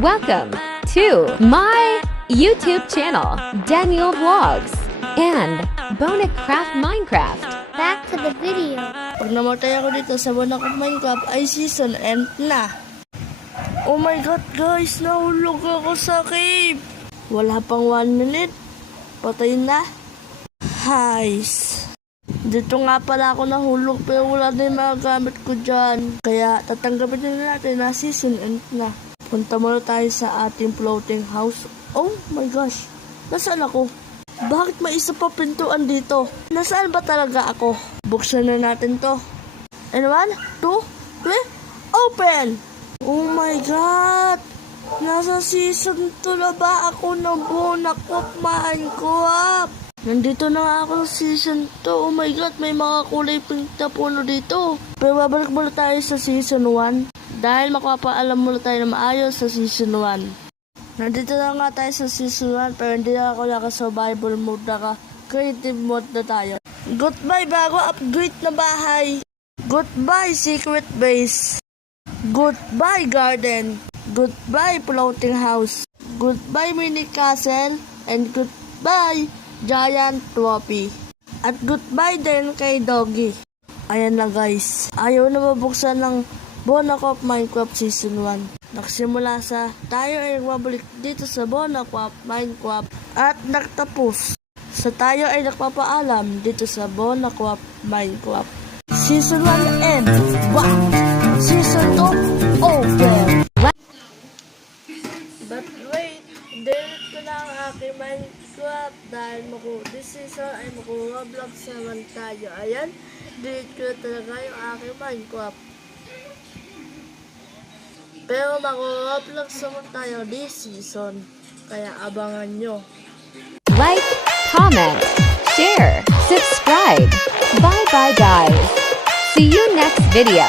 Welcome to my YouTube channel, Daniel Vlogs and Bonacraft Minecraft. Back to the video. Pag namatay ako dito sa Bonacraft Minecraft ay season end na. Oh my god guys, nahulog ako sa cave. Wala pang 1 minute. Patay na. Guys. Dito nga pala ako nahulog pero wala na yung mga gamit ko dyan. Kaya tatanggapin na natin na season end na. Punta muna tayo sa ating floating house. Oh my gosh. Nasaan ako? Bakit may isa pa pintuan dito? Nasaan ba talaga ako? Buksan na natin to. And 1, 2, 3, open! Oh my god! Nasa season 2 na ba ako ng Bonacraft Minecraft? Nandito na nga ako sa season 2. Oh my god, may mga kulay pink na puno dito. Pero babalik muna tayo sa season 1. Dahil makapaalam muna tayo na maayos sa season 1. Nandito na nga tayo sa season 1 pero hindi na ako naka-survival mode, naka-creative mode na tayo. Goodbye bago upgrade na bahay. Goodbye secret base. Goodbye garden. Goodbye floating house. Goodbye mini castle. And goodbye giant trophy. At goodbye din kay Doggy. Ayan na guys. Ayaw na mabuksan ng Bonacraft Minecraft Season 1. Nagsimula sa tayo ay nagbabalik dito sa Bonacraft Minecraft at nagtapos sa tayo ay nagpapaalam dito sa Bonacraft Minecraft. Season 1 end. Wow! Season 2 open. But wait, delete ko na ang aking Minecraft dahil this season ay maku-Roblox naman tayo. Ayan, delete ko na talaga yung aking Minecraft. Pero maku-Roblox naman tayo this season. Kaya abangan nyo. Like, comment, share, subscribe. Bye bye guys. See you next video.